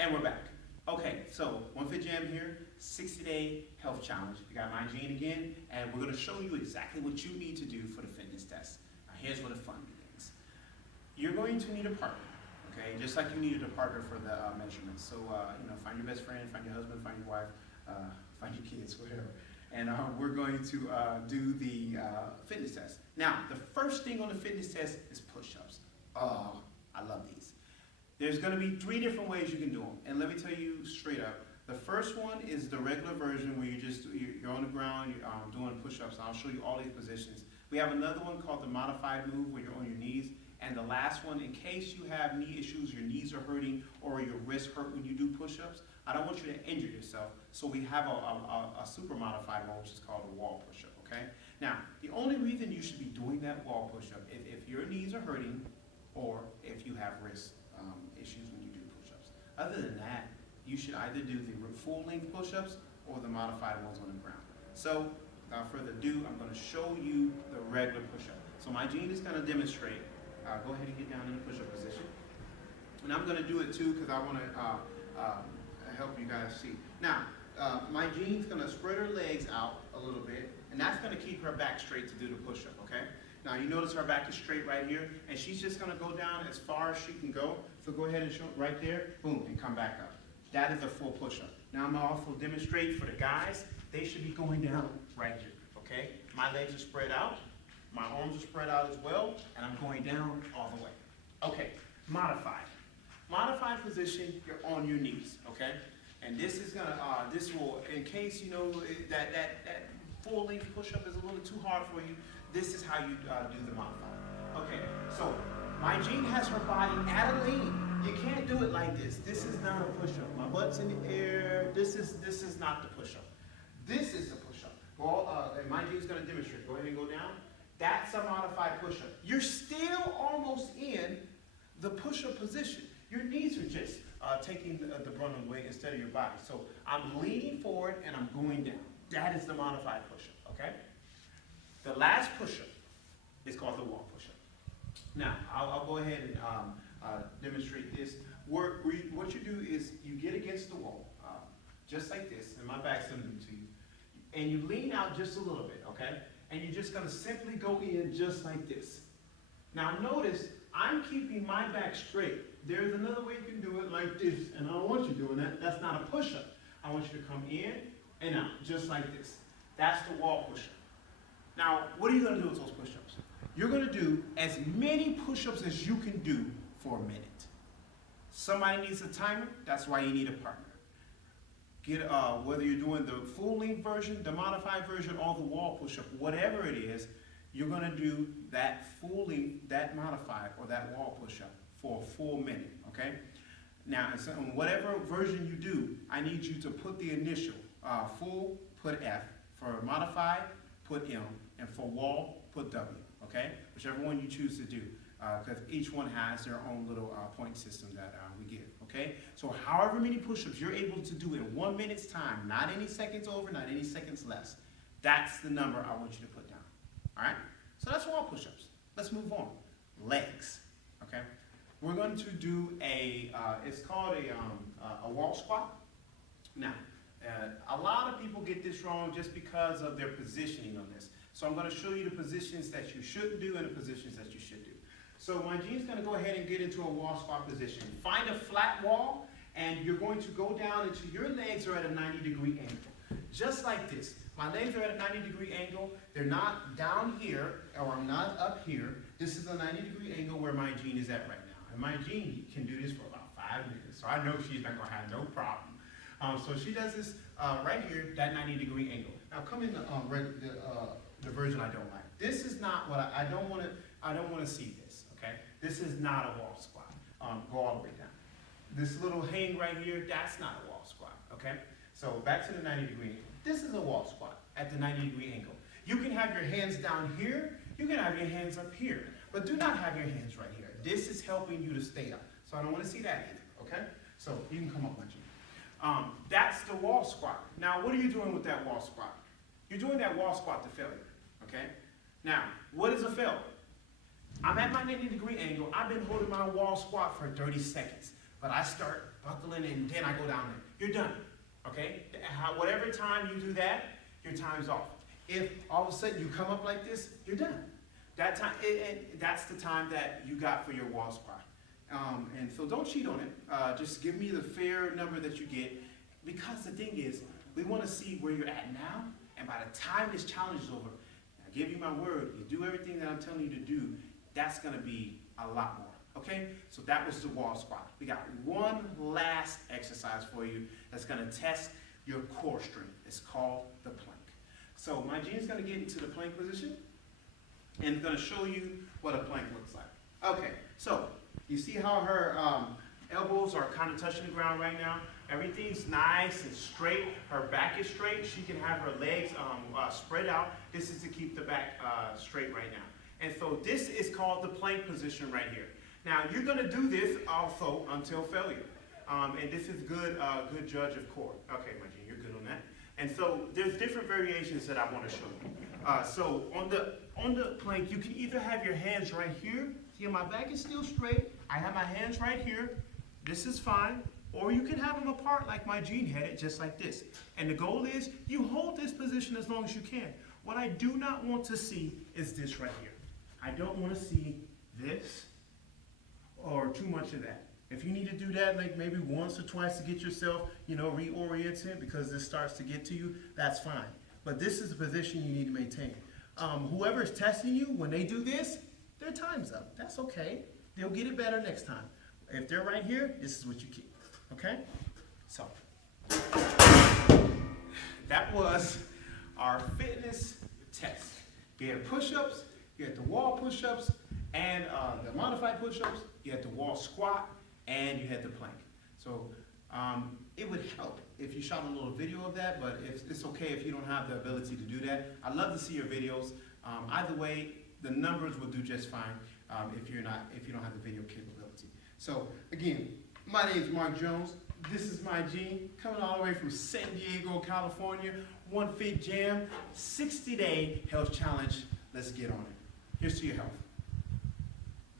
And we're back. Okay, so OneFitJam here, 60-day health challenge. You got my Gene again, and we're going to show you exactly what you need to do for the fitness test. Now, here's where the fun begins. You're going to need a partner, okay? Just like you needed a partner for the measurements. So, find your best friend, find your husband, find your wife, find your kids, whatever. And we're going to do the fitness test. Now, the first thing on the fitness test is push-ups. Oh, I love these. There's going to be 3 different ways you can do them. And let me tell you straight up, the first one is the regular version where you're on the ground, you're doing push-ups. I'll show you all these positions. We have another one called the modified move where you're on your knees. And the last one, in case you have knee issues, your knees are hurting, or your wrists hurt when you do push-ups, I don't want you to injure yourself. So we have a super modified one, which is called a wall push-up, okay? Now, the only reason you should be doing that wall push-up is if your knees are hurting or if you have wrist issues when you do push-ups. Other than that, you should either do the full-length push-ups or the modified ones on the ground. So, without further ado, I'm going to show you the regular push-up. So my Gene is going to demonstrate. Go ahead and get down in the push-up position. And I'm going to do it too because I want to help you guys see. Now, my Gene's going to spread her legs out a little bit, and that's going to keep her back straight to do the push-up, okay? Now, you notice her back is straight right here, and she's just going to go down as far as she can go. So go ahead and show it right there, boom, and come back up. That is a full push-up. Now, I'm going to also demonstrate for the guys, they should be going down right here, okay? My legs are spread out, my arms are spread out as well, and I'm going down all the way. Okay, modified. Modified position, you're on your knees, okay? And this is going to, this will, in case you know that full-length push-up is a little too hard for you, this is how you do the modified. Okay, so my Gene has her body at a lean. You can't do it like this. This is not a push-up. My butt's in the air. This is not the push-up. This is the push-up. Well, and my Gene's going to demonstrate. Go ahead and go down. That's a modified push-up. You're still almost in the push-up position. Your knees are just taking the brunt of the weight instead of your body. So I'm leaning forward and I'm going down. That is the modified push-up, okay? The last push-up is called the wall push-up. Now, I'll go ahead and demonstrate this. What you do is you get against the wall, just like this, and my back's going to do to you, and you lean out just a little bit, okay? And you're just going to simply go in just like this. Now, notice I'm keeping my back straight. There's another way you can do it like this, and I don't want you doing that. That's not a push-up. I want you to come in and out, just like this. That's the wall push-up. Now, what are you going to do with those push-ups? You're going to do as many push-ups as you can do for a minute. Somebody needs a timer. That's why you need a partner. Get whether you're doing the full-length version, the modified version, or the wall push-up, whatever it is, you're going to do that full-length, that modified, or that wall push-up for a full minute, okay? Now, so on whatever version you do, I need you to put the initial. Full, put F. For modified, put M. And for wall, put W, okay? Whichever one you choose to do, because each one has their own little point system that we give, okay? So however many push-ups you're able to do in 1 minute's time, not any seconds over, not any seconds less, that's the number I want you to put down, all right? So that's wall push-ups. Let's move on. Legs, okay? We're going to do it's called a wall squat. Now, a lot of people get this wrong just because of their positioning on this. So I'm going to show you the positions that you shouldn't do and the positions that you should do. So my Gene's going to go ahead and get into a wall squat position. Find a flat wall, and you're going to go down until your legs are at a 90-degree angle. Just like this. My legs are at a 90-degree angle. They're not down here, or I'm not up here. This is a 90-degree angle where my Gene is at right now. And my Gene can do this for about 5 minutes. So I know she's not going to have no problem. So she does this right here, that 90-degree angle. Now come in the version I don't like. This is not what I don't want to see this, okay? This is not a wall squat. Go all the way down. This little hang right here, that's not a wall squat, okay? So back to the 90-degree angle. This is a wall squat at the 90-degree angle. You can have your hands down here. You can have your hands up here. But do not have your hands right here. This is helping you to stay up. So I don't want to see that either, okay? So you can come up with you. That's the wall squat. Now, what are you doing with that wall squat? You're doing that wall squat to failure, okay? Now, what is a failure? I'm at my 90-degree angle. I've been holding my wall squat for 30 seconds. but I start buckling and then I go down there. You're done, okay? Whatever time you do that, your time's off. If all of a sudden you come up like this, you're done. That time, that's the time that you got for your wall squat. And so don't cheat on it. Just give me the fair number that you get, because the thing is, we want to see where you're at now, and by the time this challenge is over, I give you my word, you do everything that I'm telling you to do, that's going to be a lot more. Okay, so that was the wall squat. We got one last exercise for you that's going to test your core strength. It's called the plank. So my Jean's going to get into the plank position and going to show you what a plank looks like. Okay, so you see how her elbows are kind of touching the ground right now? Everything's nice and straight. Her back is straight. She can have her legs spread out. This is to keep the back straight right now. And so this is called the plank position right here. Now, you're going to do this also until failure. And this is good judge of core. Okay, my Jean, you're good on that. And so there's different variations that I want to show you. So on the plank, you can either have your hands right here. See, my back is still straight. I have my hands right here. This is fine. Or you can have them apart like my Jean had it, just like this. And the goal is you hold this position as long as you can. What I do not want to see is this right here. I don't want to see this or too much of that. If you need to do that like maybe once or twice to get yourself, reoriented because this starts to get to you, that's fine. But this is the position you need to maintain. Whoever's testing you, when they do this, their time's up. That's okay. They'll get it better next time. If they're right here, this is what you keep. Okay? So, that was our fitness test. You had push-ups, you had the wall push-ups, and the modified push-ups, you had the wall squat, and you had the plank. So it would help if you shot a little video of that, but it's okay if you don't have the ability to do that. I'd love to see your videos. Either way, the numbers will do just fine if you don't have the video capability. So again, my name is Mark Jones. This is my Jean, coming all the way from San Diego, California. OneFitJam, 60-day health challenge. Let's get on it. Here's to your health.